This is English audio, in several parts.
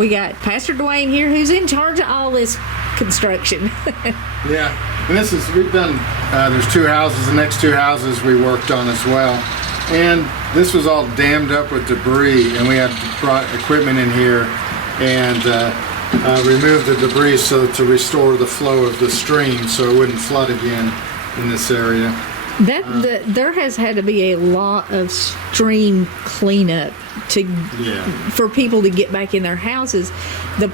we got Pastor Dwayne here, who's in charge of all this construction. Yeah, and we've done, there's 2 houses, the next 2 houses we worked on as well. And this was all dammed up with debris, and we had brought equipment in here and removed the debris to restore the flow of the stream so it wouldn't flood again in this area. There has had to be a lot of stream cleanup for people to get back in their houses. The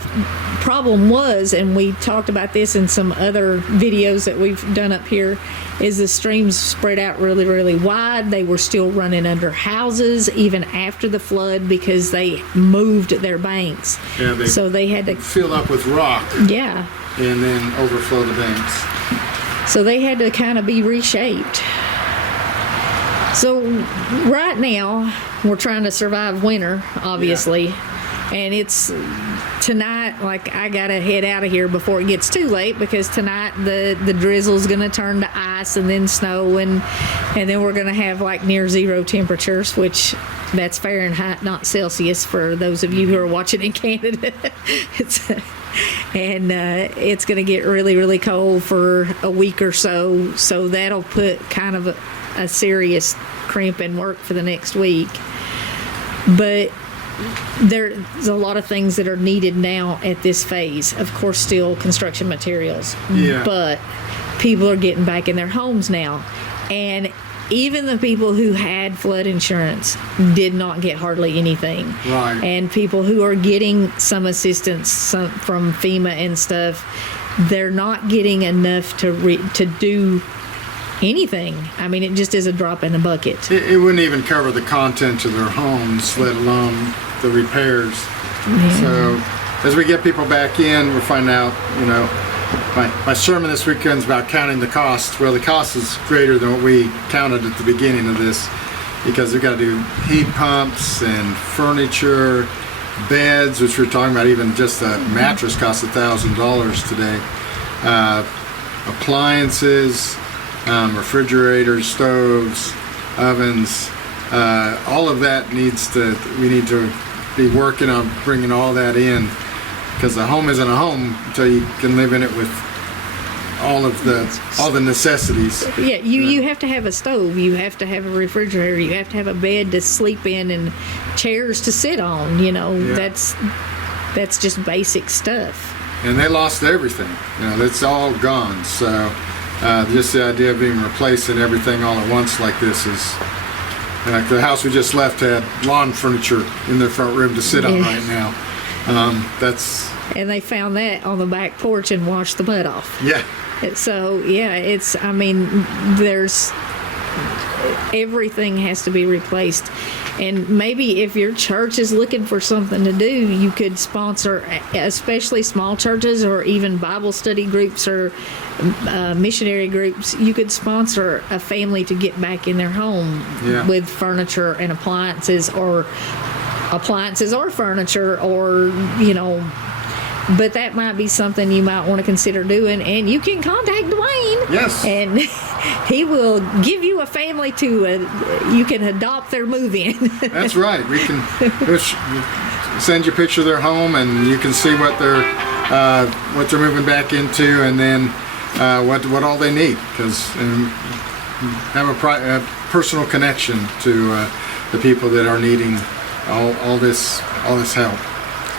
problem was, and we talked about this in some other videos that we've done up here, is the streams spread out really, really wide. They were still running under houses even after the flood because they moved their banks. Yeah, so they had to fill up with rock. Yeah. And then overflow the banks. So they had to kind of be reshaped. So right now, we're trying to survive winter, obviously. Yeah. And it's tonight, like, I got to head out of here before it gets too late because tonight the drizzle's going to turn to ice and then snow. And then we're going to have, like, near zero temperatures, which that's Fahrenheit, not Celsius, for those of you who are watching in Canada. It's going to get really, really cold for a week or so. So that'll put kind of a serious crimp in work for the next week. But there's a lot of things that are needed now at this phase. Of course, still construction materials. Yeah. But people are getting back in their homes now. And even the people who had flood insurance did not get hardly anything. Right. And people who are getting some assistance from FEMA and stuff, they're not getting enough to do anything. I mean, it just is a drop in the bucket. It wouldn't even cover the content of their homes, let alone the repairs. Yeah. So as we get people back in, we're finding out, my sermon this weekend is about counting the cost. Well, the cost is greater than what we counted at the beginning of this because we've got to do heat pumps and furniture, beds, which we're talking about. Even just a mattress costs $1,000 today. Appliances, refrigerators, stoves, ovens, all of that we need to be working on bringing all that in, because a home isn't a home until you can live in it with all the necessities. Yeah, you have to have a stove, you have to have a refrigerator, you have to have a bed to sleep in and chairs to sit on. That's just basic stuff. And they lost everything. It's all gone. So just the idea of being replacing everything all at once like this is, like the house we just left had lawn furniture in their front room to sit on right now. And they found that on the back porch and washed the mud off. Yeah. So there's everything has to be replaced. And maybe if your church is looking for something to do, you could sponsor, especially small churches or even Bible study groups or missionary groups. You could sponsor a family to get back in their home with furniture and appliances or furniture or, but that might be something you might want to consider doing, and you can contact Dwayne. Yes. And he will give you a family you can adopt their move-in. That's right. We can send you a picture of their home, and you can see what they're moving back into, and then what all they need, because have a personal connection to the people that are needing all this help. So.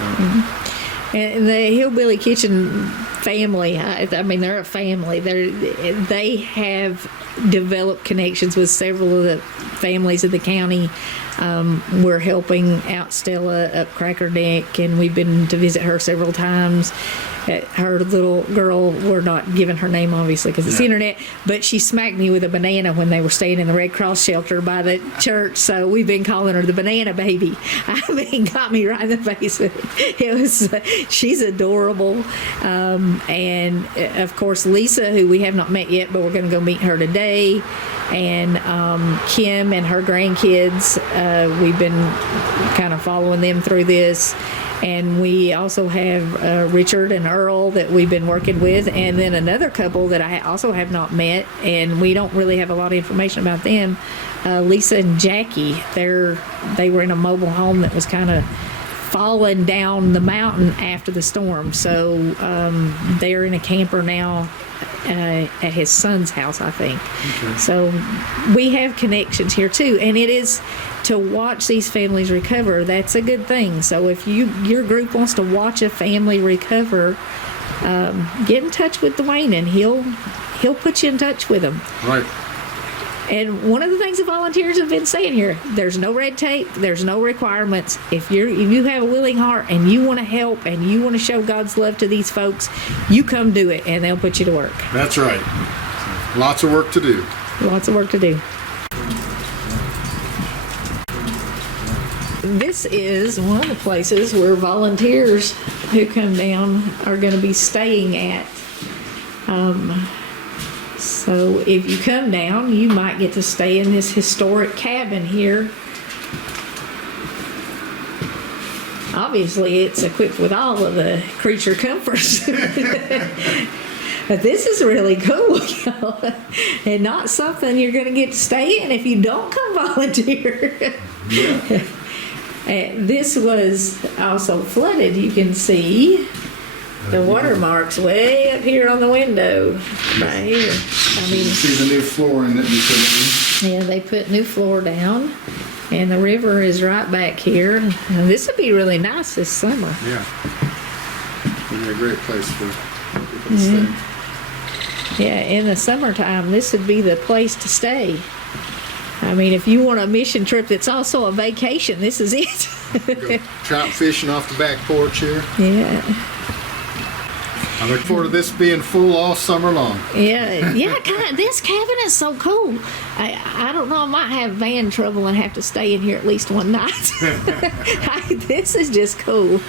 Mm-hmm. And the Hillbilly Kitchen family, I mean, they're a family. They have developed connections with several of the families in the county. We're helping out Stella up Cracker Neck, and we've been to visit her several times. Her little girl, we're not giving her name, obviously, because it's internet, but she smacked me with a banana when they were staying in the Red Cross shelter by the church, so we've been calling her the banana baby. I mean, got me right in the face with it. She's adorable. And, of course, Lisa, who we have not met yet, but we're going to go meet her today. And Kim and her grandkids, we've been kind of following them through this. And we also have Richard and Earl that we've been working with, and then another couple that I also have not met, and we don't really have a lot of information about them. Lisa and Jackie, they were in a mobile home that was kind of fallen down the mountain after the storm. So they're in a camper now at his son's house, I think. Okay. So we have connections here too, and it is to watch these families recover. That's a good thing. So if your group wants to watch a family recover, get in touch with Dwayne, and he'll put you in touch with them. Right. And one of the things the volunteers have been saying here, there's no red tape, there's no requirements. If you have a willing heart and you want to help and you want to show God's love to these folks, you come do it, and they'll put you to work. That's right. Lots of work to do. Lots of work to do. This is one of the places where volunteers who come down are going to be staying at. So if you come down, you might get to stay in this historic cabin here. Obviously, it's equipped with all of the creature comforts. But this is really cool, and not something you're going to get to stay in if you don't come volunteer. Yeah. This was also flooded. You can see the watermarks way up here on the window, right here. I You mean, see the new flooring that we put in. yeah, they put new floor down, and the river is right back here. And this would be really nice this summer. Yeah. It'd be a great place for people to stay. Yeah, in the summertime, this would be the place to stay. I mean, if you want a mission trip that's also a vacation, this is it. Go trout fishing off the back porch here. Yeah. I look forward to this being full all summer long. Yeah, God, this cabin is so cool. I don't know, I might have van trouble and have to stay in here at least one night. This is just cool.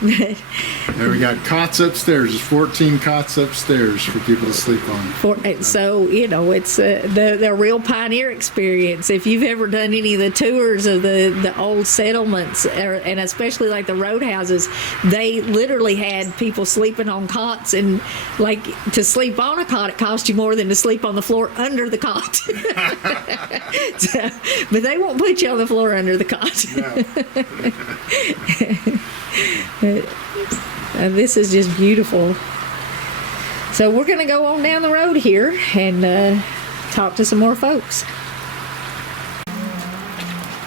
There we got cots upstairs. There's 14 cots upstairs for people to sleep on. So, it's the real pioneer experience. If you've ever done any of the tours of the old settlements, and especially like the roadhouses, they literally had people sleeping on cots, and like to sleep on a cot, it cost you more than to sleep on the floor under the cot. So, but they won't put you on the floor under the cot. This is just beautiful. So we're going to go on down the road here and talk to some more folks.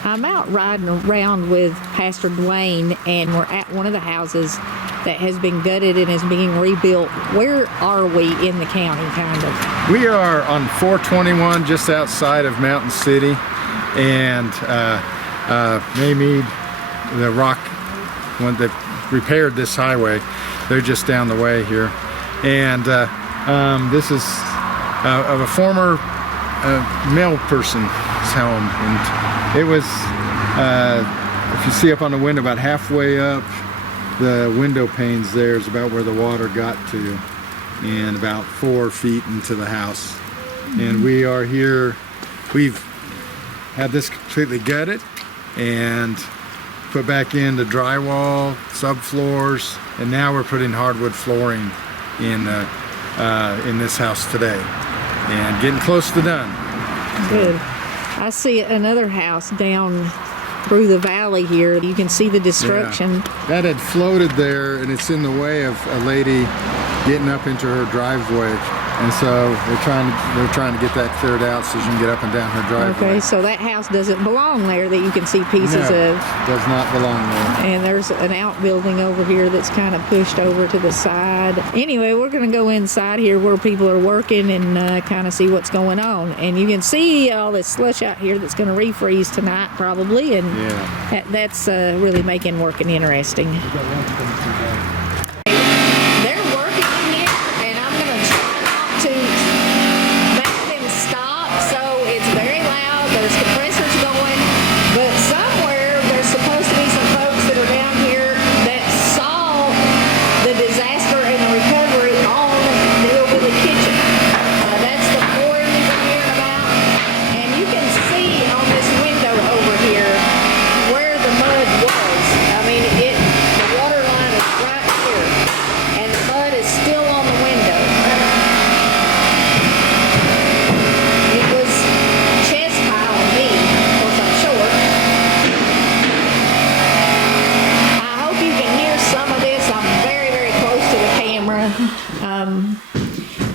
I'm out riding around with Pastor Dwayne, and we're at one of the houses that has been gutted and is being rebuilt. Where are we in the county, kind of? We are on 421, just outside of Mountain City, and Maymead, the rock, when they repaired this highway, they're just down the way here. And this is of a former mill person's home, and it was, if you see up on the window, about halfway up the window panes there is about where the water got to, and about 4 feet into the house. And we are here, we've had this completely gutted and put back in the drywall, subfloors, and now we're putting hardwood flooring in this house today, and getting close to done. Good. I see another house down through the valley here. You can see the destruction. Yeah. That had floated there, and it's in the way of a lady getting up into her driveway. And so they're trying to get that cleared out so she can get up and down her driveway. Okay, so that house doesn't belong there that you can see pieces of. Does not belong there. And there's an outbuilding over here that's kind of pushed over to the side. Anyway, we're going to go inside here where people are working and kind of see what's going on. And you can see all this slush out here that's going to refreeze tonight probably. And that's really making working interesting.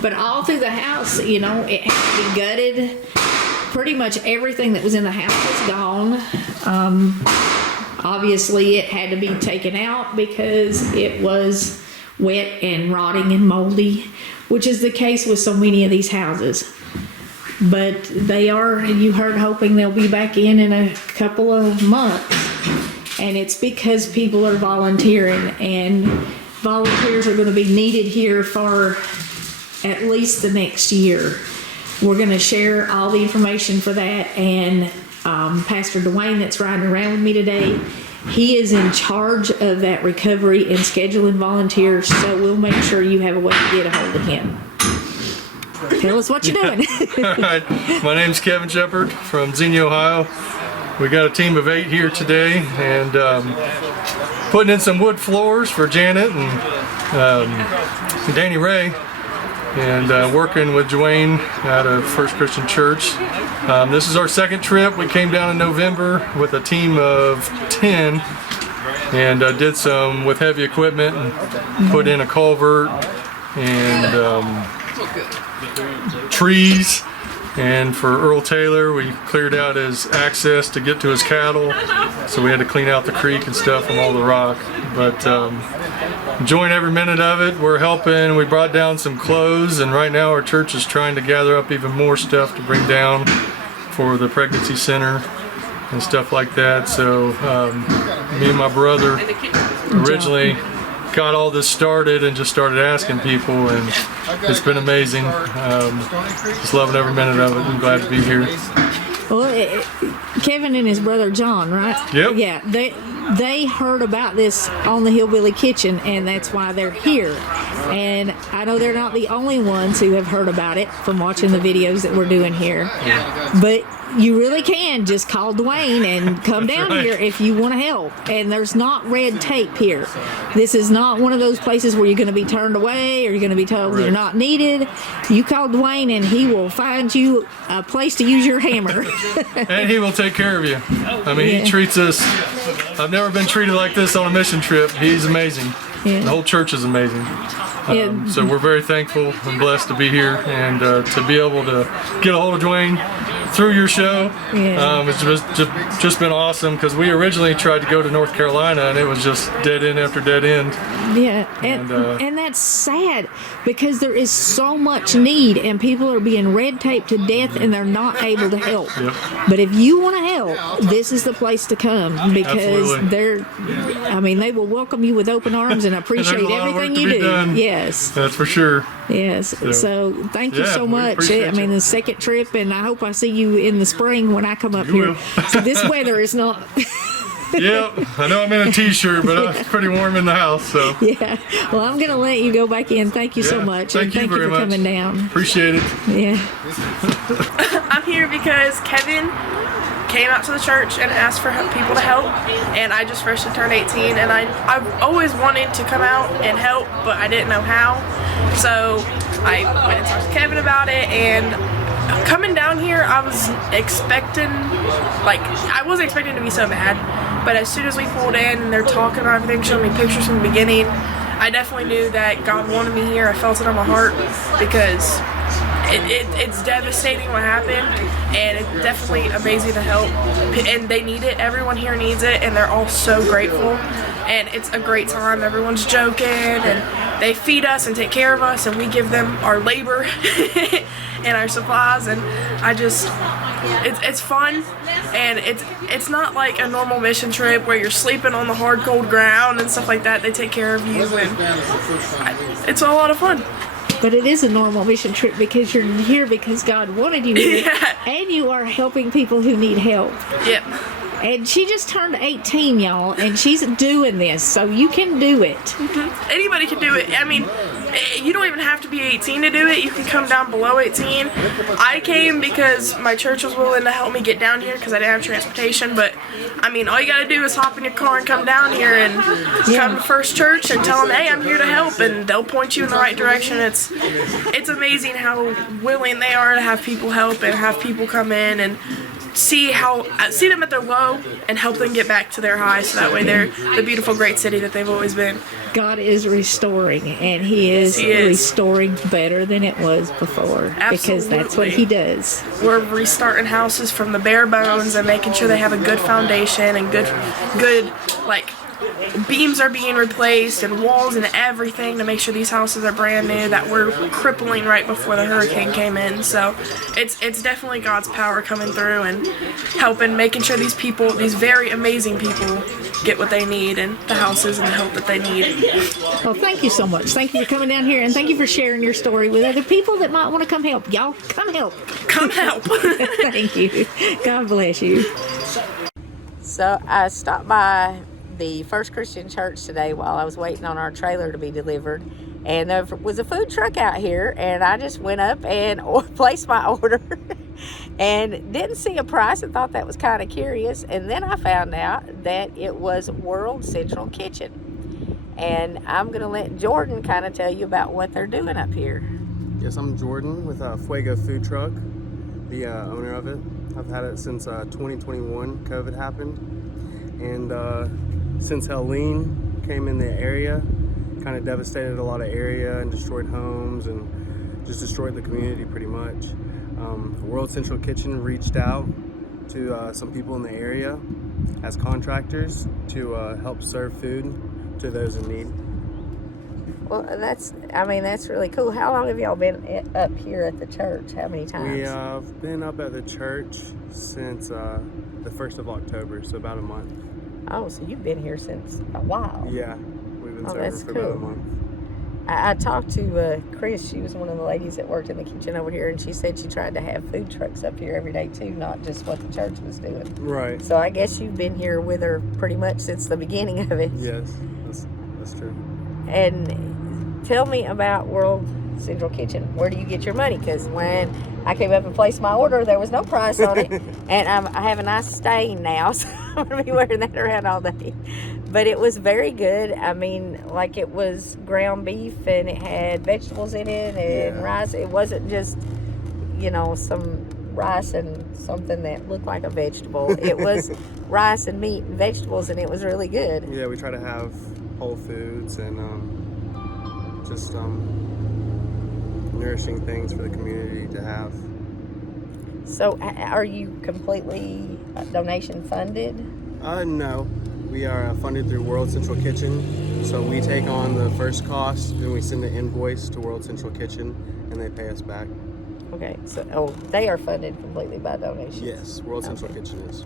But all through the house, you know, it had to be gutted. Pretty much everything that was in the house was gone. Obviously, it had to be taken out because it was wet and rotting and moldy, which is the case with so many of these houses. But they are, you heard, hoping they'll be back in a couple of months. And it's because people are volunteering, and volunteers are going to be needed here for at least the next year. We're going to share all the information for that, and Pastor Dwayne that's riding around with me today, he is in charge of that recovery and scheduling volunteers, so we'll make sure you have a way to get a hold of him. Tell us what you're doing. All right, my name's Kevin Shepard from Xenia, Ohio. We got a team of 8 here today, and putting in some wood floors for Janet and Danny Ray, and working with Dwayne out of First Christian Church. This is our second trip. We came down in November with a team of 10 and did some with heavy equipment and put in a culvert and trees. And for Earl Taylor, we cleared out his access to get to his cattle, so we had to clean out the creek and stuff from all the rock. But enjoying every minute of it. We're helping. We brought down some clothes, and right now our church is trying to gather up even more stuff to bring down for the pregnancy center and stuff like that. So me and my brother originally got all this started and just started asking people, and it's been amazing. Just loving every minute of it. I'm glad to be here. Well, Kevin and his brother John, right? Yep. Yeah, they heard about this on the Hillbilly Kitchen, and that's why they're here. And I know they're not the only ones who have heard about it from watching the videos that we're doing here. But you really can just call Dwayne and come down here if you want to help. And there's not red tape here. This is not one of those places where you're going to be turned away or you're going to be told you're not needed. You call Dwayne and he will find you a place to use your hammer. And he will take care of you. I mean, he treats us. I've never been treated like this on a mission trip. He's amazing. The whole church is amazing. So we're very thankful and blessed to be here and to be able to get a hold of Dwayne through your show. It's just been awesome, because we originally tried to go to North Carolina and it was just dead end after dead end. And that's sad, because there is so much need and people are being red taped to death and they're not able to help. But if you want to help, this is the place to come, because they will welcome you with open arms and appreciate everything you do. Yes, that's for sure. Yes. So thank you so much. The second trip, and I hope I see you in the spring when I come up here. So this weather is not. Yep, I know I'm in a t-shirt, but it's pretty warm in the house. So yeah. Well, I'm gonna let you go back in. Thank you so much. Thank you for coming down. Appreciate it. Yeah. I'm here because Kevin came out to the church and asked for people to help, and I just freshly turned 18, and I've always wanted to come out and help, but I didn't know how. So I went and talked to Kevin about it, and coming down here, I was expecting, I wasn't expecting to be so bad, but as soon as we pulled in and they're talking about everything, showing me pictures from the beginning, I definitely knew that God wanted me here. I felt it in my heart, because it's devastating what happened, and it's definitely amazing to help, and they need it. Everyone here needs it, and they're all so grateful, and it's a great time. Everyone's joking, and they feed us and take care of us, and we give them our labor and our supplies, and it's fun, and it's not like a normal mission trip where you're sleeping on the hard cold ground and stuff like that. They take care of you, and it's a lot of fun. But it is a normal mission trip, because you're here because God wanted you here, and you are helping people who need help. Yep. And she just turned 18, y'all, and she's doing this, so you can do it. Mm-hmm. Anybody can do it. I mean, you don't even have to be 18 to do it. You can come down below 18. I came because my church was willing to help me get down here because I didn't have transportation. But, I mean, all you got to do is hop in your car and come down here and come to First Church and tell them, hey, I'm here to help, and they'll point you in the right direction. It's amazing how willing they are to have people help and have people come in, and see them at their low and help them get back to their high, so that way they're the beautiful, great city that they've always been. God is restoring, and He is restoring better than it was before. Because that's what He does. We're restarting houses from the bare bones and making sure they have a good foundation and good like beams are being replaced and walls and everything to make sure these houses are brand new that were crippling right before the hurricane came in. So it's definitely God's power coming through and helping, making sure these people, these very amazing people, get what they need and the houses and the help that they need. Well, thank you so much. Thank you for coming down here, and thank you for sharing your story with other people that might want to come help. Y'all, come help. Come help. Thank you. God bless you. So I stopped by the First Christian Church today while I was waiting on our trailer to be delivered, and there was a food truck out here, and I just went up and placed my order and didn't see a price and thought that was kind of curious, and then I found out that it was World Central Kitchen, and I'm gonna let Jordan kind of tell you about what they're doing up here. Yes, I'm Jordan with Fuego Food Truck, the owner of it. I've had it since 2021, COVID happened, and since Helene came in the area, kind of devastated a lot of area and destroyed homes and just destroyed the community pretty much. World Central Kitchen reached out to some people in the area as contractors to help serve food to those in need. Well, that's really cool. How long have y'all been up here at the church? How many times? We have been up at the church since the 1st of October, so about a month. Oh, so you've been here since a while. Yeah, we've been serving that's for cool. about a month. I talked to Chris. She was one of the ladies that worked in the kitchen over here, and she said she tried to have food trucks up here every day too, not just what the church was doing. Right. So I guess you've been here with her pretty much since the beginning of it. Yes, that's true. And tell me about World Central Kitchen. Where do you get your money? Because when I came up and placed my order, there was no price on it, and I have a nice stain now, so I'm gonna be wearing that around all day. But it was very good. I mean, like, it was ground beef and it had vegetables in it and rice. It wasn't just, some rice and something that looked like a vegetable. It was rice and meat and vegetables, and it was really good. Yeah, we try to have whole foods and just nourishing things for the community to have. So are you completely donation funded? No. We are funded through World Central Kitchen, so we take on the first cost and we send the invoice to World Central Kitchen and they pay us back. Okay, so they are funded completely by donations? Yes, World Central Kitchen is.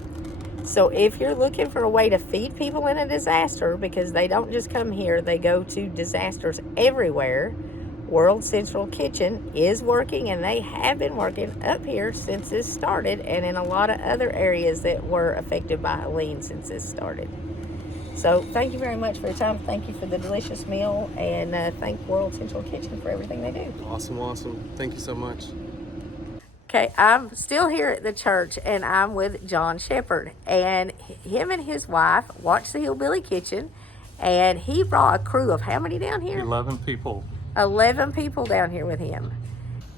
So if you're looking for a way to feed people in a disaster, because they don't just come here, they go to disasters everywhere, World Central Kitchen is working, and they have been working up here since this started, and in a lot of other areas that were affected by Helene since this started. So thank you very much for your time. Thank you for the delicious meal, and thank World Central Kitchen for everything they do. Awesome. Thank you so much. Okay, I'm still here at the church, and I'm with John Shepard, and him and his wife watch the Hillbilly Kitchen, and he brought a crew of how many down here? 11 people. 11 people down here with him.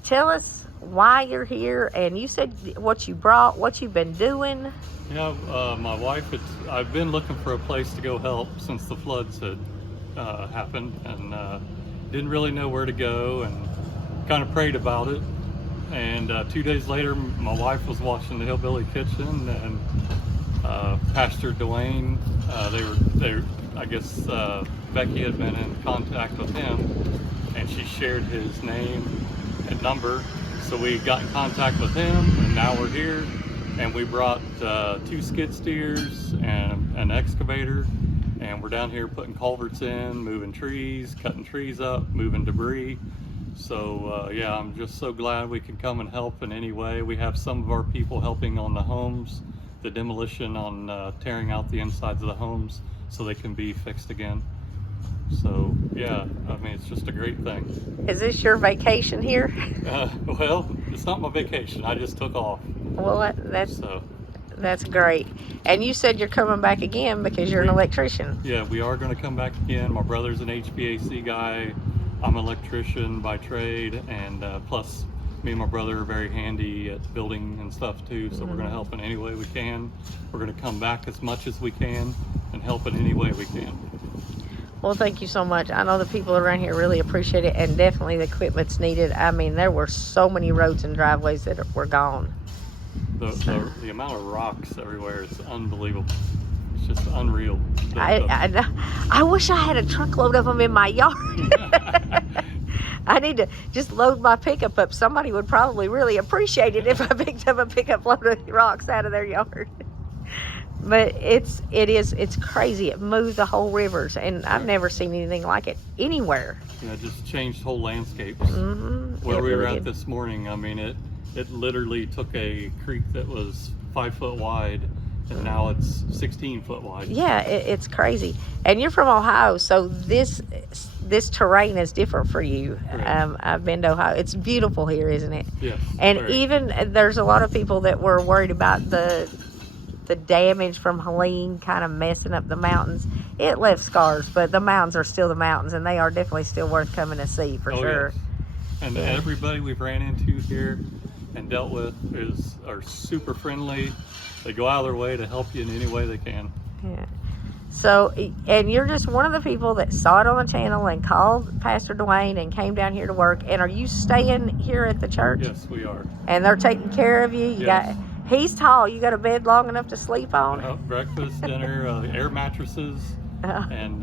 Tell us why you're here, and you said what you brought, what you've been doing. Yeah, my wife, I've been looking for a place to go help since the floods had happened, and didn't really know where to go, and kind of prayed about it. And 2 days later, my wife was watching the Hillbilly Kitchen, and Pastor Dwayne, I guess Becky had been in contact with him, and she shared his name and number. So we got in contact with him, and now we're here. And we brought 2 skid steers and an excavator, and we're down here putting culverts in, moving trees, cutting trees up, moving debris. So yeah, I'm just so glad we can come and help in any way. We have some of our people helping on the homes, the demolition on tearing out the insides of the homes so they can be fixed again. So yeah, I mean, it's just a great thing. Is this your vacation here? Well, it's not my vacation. I just took off. Well, that's great. And you said you're coming back again because you're an electrician. Yeah, we are going to come back again. My brother's an HVAC guy. I'm an electrician by trade, and plus me and my brother are very handy at building and stuff too, so we're going to help in any way we can. We're going to come back as much as we can and help in any way we can. Well, thank you so much. I know the people around here really appreciate it, and definitely the equipment's needed. I mean, there were so many roads and driveways that were gone. The amount of rocks everywhere is unbelievable. It's just unreal. I wish I had a truckload of them in my yard. I need to just load my pickup up. Somebody would probably really appreciate it if I picked up a pickup load of rocks out of their yard. But it's crazy. It moved the whole rivers, and I've never seen anything like it anywhere. Yeah, it just changed whole landscapes. Mm-hmm. Where we were at this morning, I mean, it literally took a creek that was 5 foot wide, and now it's 16 foot wide. Yeah, it's crazy. And you're from Ohio, so this terrain is different for you. Right. I've been to Ohio. It's beautiful here, isn't it? Yes. And very. even there's a lot of people that were worried about the damage from Helene kind of messing up the mountains. It left scars, but the mountains are still the mountains, and they are definitely still worth coming to see for sure. Yes. And everybody we've ran into here and dealt with are super friendly. They go out of their way to help you in any way they can. Yeah. So, and you're just one of the people that saw it on the channel and called Pastor Dwayne and came down here to work. And are you staying here at the church? Yes, we are. And they're taking care of you? Yes. He's tall. You got a bed long enough to sleep on? Breakfast, dinner, air mattresses, and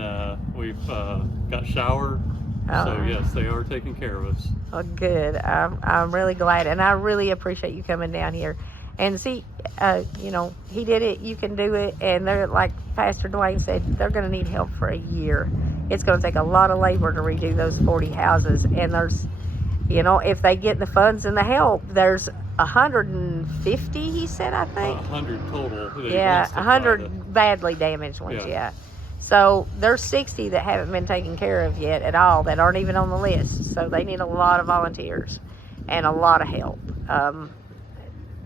we've got shower. So yes, they are taking care of us. Oh, good. I'm really glad, and I really appreciate you coming down here. And see, he did it. You can do it. And they're like Pastor Dwayne said, they're going to need help for a year. It's going to take a lot of labor to redo those 40 houses. And there's, if they get the funds and the help, there's 150, he said, I think. 100 total. Yeah, 100 badly damaged ones, yeah. So there's 60 that haven't been taken care of yet at all, that aren't even on the list. So they need a lot of volunteers and a lot of help.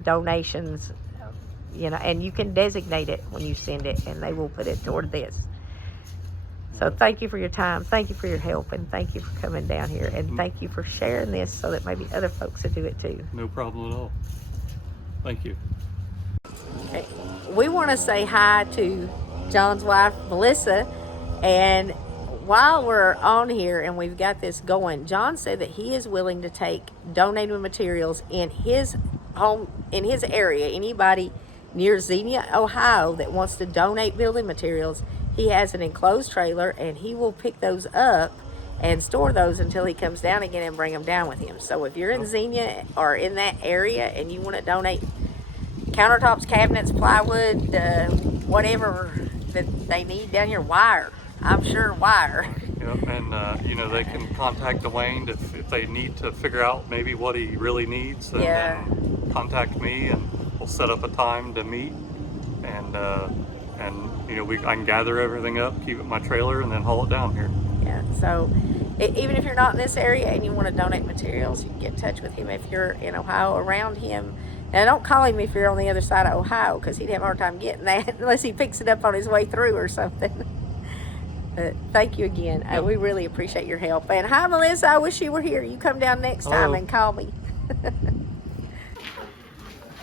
Donations, and you can designate it when you send it, and they will put it toward this. So thank you for your time, thank you for your help, and thank you for coming down here, and thank you for sharing this so that maybe other folks will do it too. No problem at all. Thank you. Okay. We want to say hi to John's wife, Melissa, and while we're on here and we've got this going, John said that he is willing to take donated materials in his home, in his area. Anybody near Xenia, Ohio that wants to donate building materials, he has an enclosed trailer, and he will pick those up and store those until he comes down again and bring them down with him. So if you're in Xenia or in that area and you want to donate countertops, cabinets, plywood, whatever that they need down here, wire. I'm sure wire. Yep, and they can contact Dwayne if they need to figure out maybe what he really needs. And then contact me, and we'll set up a time to meet. And I can gather everything up, keep it in my trailer, and then haul it down here. Yeah. So even if you're not in this area and you want to donate materials, you can get in touch with him if you're in Ohio around him. Now, don't call him if you're on the other side of Ohio, because he'd have a hard time getting that unless he picks it up on his way through or something. But thank you again. Yep. We really appreciate your help. And hi, Melissa. I wish you were here. You come down next time and call me.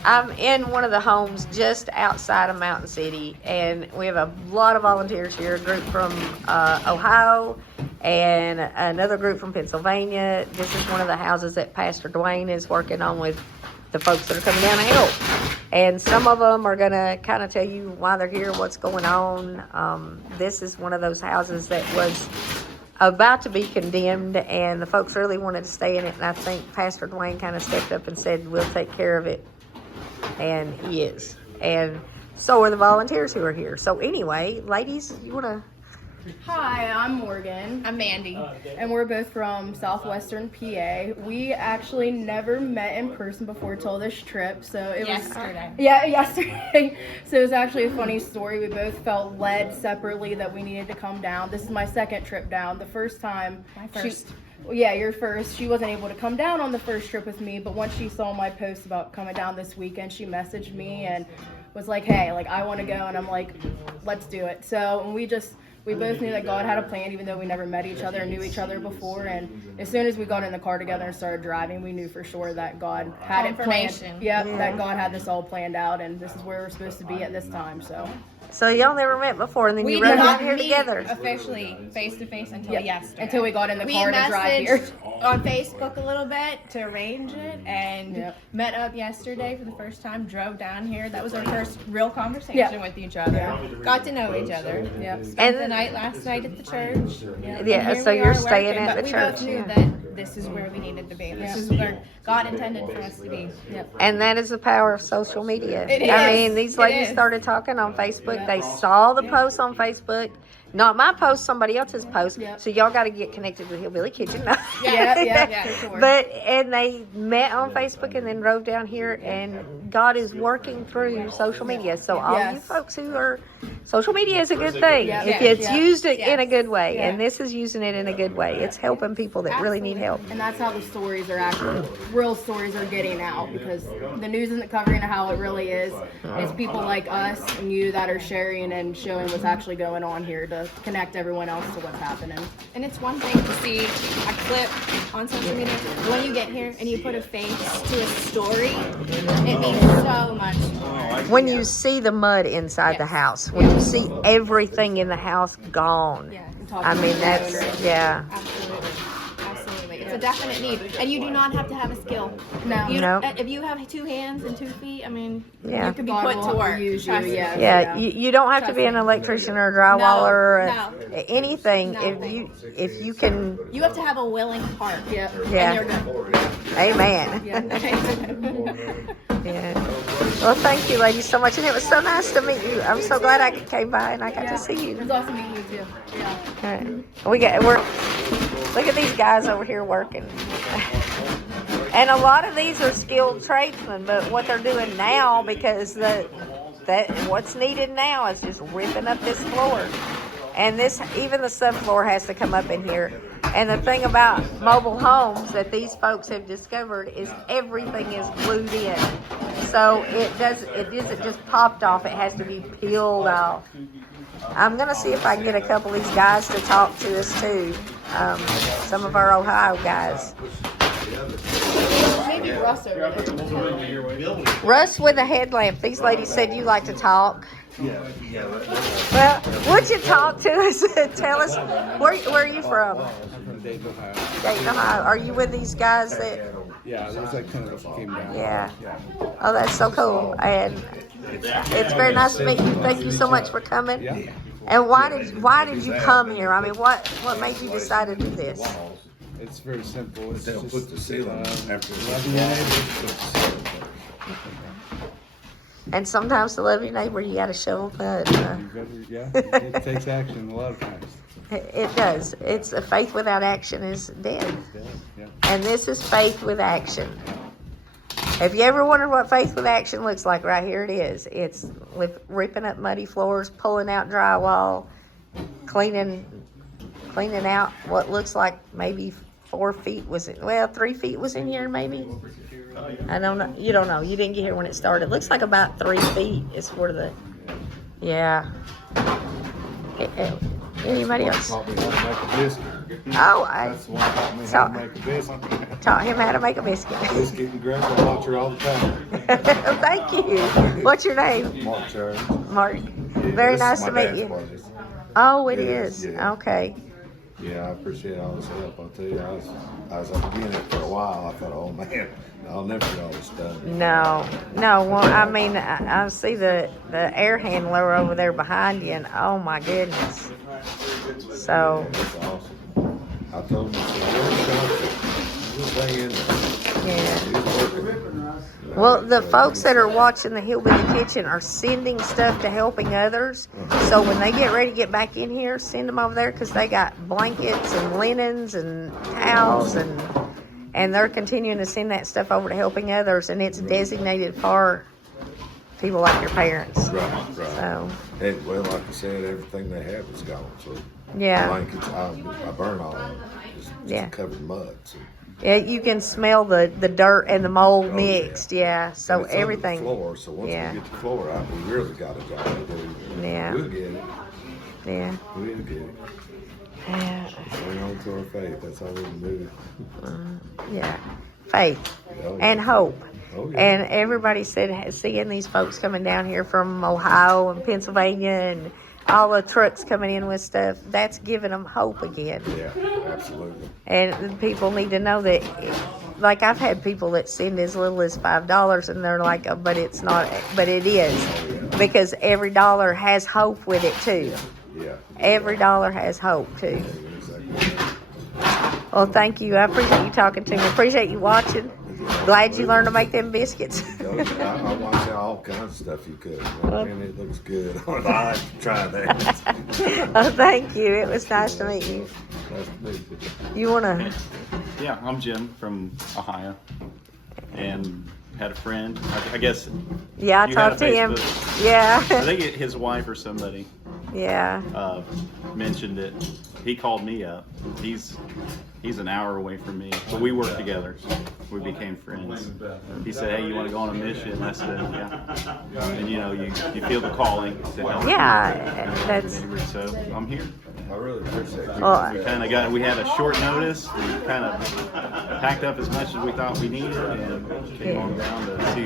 I'm in one of the homes just outside of Mountain City, and we have a lot of volunteers here, a group from Ohio and another group from Pennsylvania. This is one of the houses that Pastor Dwayne is working on with the folks that are coming down to help. And some of them are going to kind of tell you why they're here, what's going on. This is one of those houses that was about to be condemned, and the folks really wanted to stay in it, and I think Pastor Dwayne kind of stepped up and said, we'll take care of it. And he is. And so are the volunteers who are here. So anyway, ladies, you want to... Hi, I'm Morgan. I'm Mandy. And we're both from southwestern PA. We actually never met in person before till this trip, so it yesterday. Yesterday. So it was actually a funny story. We both felt led separately that we needed to come down. This is my second trip down. The first time... My first. Your first. She wasn't able to come down on the first trip with me, but once she saw my post about coming down this weekend, she messaged me and was like, hey, I want to go, and I'm like, let's do it. So we we both knew that God had a plan, even though we never met each other and knew each other before. And as soon as we got in the car together and started driving, we knew for sure that God had it planned. Confirmation. Yep, that God had this all planned out, and this is where we're supposed to be at this time. So y'all never met before, and then We you did rode not down here meet together. officially face to face until Yep, yesterday. until we got in the We car to drive here. messaged on Facebook a little bit to arrange it, and Yep. met up yesterday for the first time. Drove down here. That was our first real conversation Yep. with each other. Yeah. Got to know each other. Yep. Spent the night last night at the church. And Yeah, here so we you're are staying working, at but the we church, both knew yeah. that this is where we needed to be. This is where God intended for us to be. Yep. And that is the power of social media. It I is. mean, these It ladies is. started talking on Facebook. They saw the post on Facebook. Not my post, somebody else's post. Yep. So y'all got to get connected with Hillbilly Kitchen. Yeah, for sure. But and they met on Facebook and then drove down here, and God is working through social media. So all you Yes. folks who are, social media is a good thing Yeah. if Yes. it's Yeah. used in a Yes. good way, Yeah. and this is using it in a good way. It's helping people that really need help. And that's how the stories are actually, real stories are getting out, because the news isn't covering how it really is. It's people like us and you that are sharing and showing what's actually going on here to connect everyone else to what's happening. And it's one thing to see a clip on social media. When you get here and you put a face to a story, it means so much more. When you see the mud inside the house, when you see everything in the house gone. Yeah. I mean, that's, yeah. Absolutely. Absolutely. It's a definite need. And you do not have to have a skill. No. You, No. If you have 2 hands and 2 feet, I mean, Yeah. you could be God put will to work. use you, Trust me. yeah. Yeah, you don't have to be an electrician or a drywaller or No. anything. No. If you can, You have to have a willing heart. Yep. yeah. And you're good. Amen. Yeah. Well, thank you, ladies, so much, and it was so nice to meet you. I'm so glad I came by and I got to see It you. was awesome meeting you too. Yeah. All right. We're look at these guys over here working. And a lot of these are skilled tradesmen, but what they're doing now, because that what's needed now is just ripping up this floor. And this, even the subfloor has to come up in here. And the thing about mobile homes that these folks have discovered is everything is glued in. So it isn't just popped off, it has to be peeled off. I'm gonna see if I can get a couple of these guys to talk to us too. Some of our Ohio guys. Maybe Russ over there. Russ with a headlamp. These ladies said you like to talk. Well, would you talk to us and tell us where are you from? I'm from Dayton, Ohio. Dayton, Ohio. Are you with these guys that? Yeah, there's like 10 of us that came down. Yeah. Oh, that's so cool. And it's very nice to meet you. Thank you so much for coming. Yeah. And why did you come here? I mean, what made you decide to do this? It's very simple. It's They'll just, put the ceiling after loving your neighbors. And sometimes to love your neighbor, you got to shovel mud. Yeah, it takes action a lot of times. It does. It's a faith without action is dead. Yeah. And this is faith with action. Have you ever wondered what faith with action looks like? Right here it is. It's ripping up muddy floors, pulling out drywall, cleaning out what looks like maybe 4 feet was it? Well, 3 feet was in here maybe. I don't know. You don't know. You didn't get here when it started. It looks like about 3 feet is where the, yeah. Anybody else? taught me how to make a biscuit. Oh, That's the one that taught me how to make a biscuit. taught him how to make a biscuit. Biscuit and gravy, I watch her all the time. Thank you. What's your name? Mark Charles. Mark. Very nice to meet you. Oh, it is. Yeah. Okay. Yeah, I appreciate all this help. I'll tell you, I was up again it for a while. I thought, oh man, I'll never get all this done. No. Well, I mean, I see the air handler over there behind you, and oh my goodness. So. It's awesome. I told him, just hang in there. Yeah. He's working. Well, the folks that are watching the Hillbilly Kitchen are sending stuff to helping others. So when they get ready to get back in here, send them over there because they got blankets and linens and towels and they're continuing to send that stuff over to helping others, and it's designated for people like your parents. Right. So And, well, like I said, everything they have is gone. So yeah. blankets, I burn all of them. Just covered in mud. So. Yeah, you can smell the dirt and the mold Oh, mixed, yeah. So And it's under everything. the floor, so once we get the floor out, we really got a job to do. Yeah. We'll get it. Yeah. We'll get it. Yeah. Hang on to our faith. That's all we can do. Yeah. Faith Oh, and yeah. hope. Oh, yeah. And everybody said seeing these folks coming down here from Ohio and Pennsylvania and all the trucks coming in with stuff, that's giving them hope again. Yeah, absolutely. And people need to know that, like I've had people that send as little as $5 and they're like, oh, but it's not, but it is. Because every dollar has hope with it too. Yeah. Every dollar has hope too. Exactly. Well, thank you. I appreciate you talking to me. Appreciate you watching. Glad you learned to make them biscuits. I watch all kinds of stuff you cook, and it looks good. I like to try that. Oh, thank you. It was nice to meet you. Nice to meet you. You want to? Yeah, I'm Jim from Ohio, and had a friend. I guess. Yeah, I you had talked a to him. Facebook. Yeah. I think his wife or somebody Yeah. mentioned it. He called me up. He's an hour away from me, but we worked together. We became friends. He said, "Hey, you want to go on a mission?" I said, "Yeah." And you know, you feel the calling to help. Yeah, that's. So I'm here. I really appreciate it. Well, We had a short notice. We kind of packed up as much as we thought we needed and came on down to see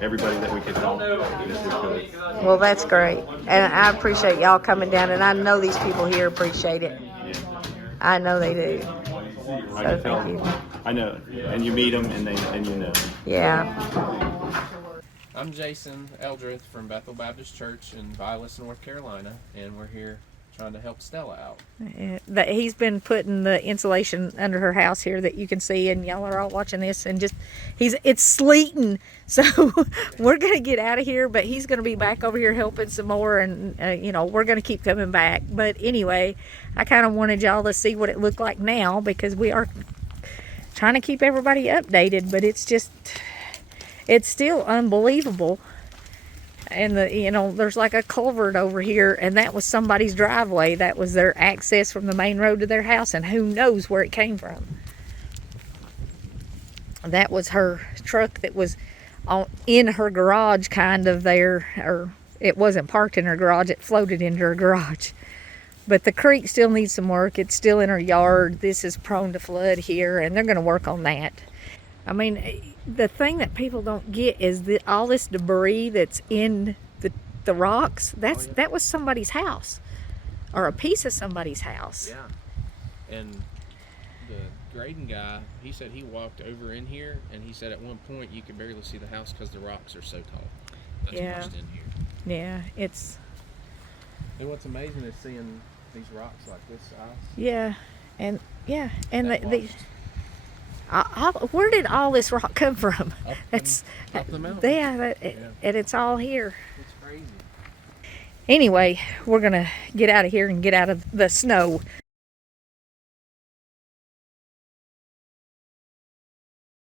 everybody that we could help if we could. well, that's great, and I appreciate y'all coming down, and I know these people here appreciate it. Yeah. I know they do. I So can tell. thank you. I know, and you meet them, and you know. Yeah. I'm Jason Eldrith from Bethel Baptist Church in Vittles, North Carolina, and we're here trying to help Stella out. He's been putting the insulation under her house here that you can see, and y'all are all watching this, and it's sleeting, so we're gonna get out of here, but he's gonna be back over here helping some more, and we're gonna keep coming back. But anyway, I kind of wanted y'all to see what it looked like now, because we are trying to keep everybody updated, but it's still unbelievable. And there's like a culvert over here, and that was somebody's driveway. That was their access from the main road to their house, and who knows where it came from. That was her truck that was in her garage, kind of there, or it wasn't parked in her garage, it floated into her garage. But the creek still needs some work. It's still in her yard. This is prone to flood here, and they're going to work on that. I mean, the thing that people don't get is that all this debris that's in the rocks, that was somebody's house, or a piece of somebody's house. Yeah. And the grading guy, he said he walked over in here, and he said at one point you could barely see the house because the rocks are so tall. That's pushed in here. Yeah, it's. And what's amazing is seeing these rocks like this size. Yeah, and where did all this rock come from? Up the mountain. And it's all here. It's crazy. Anyway, we're gonna get out of here and get out of the snow.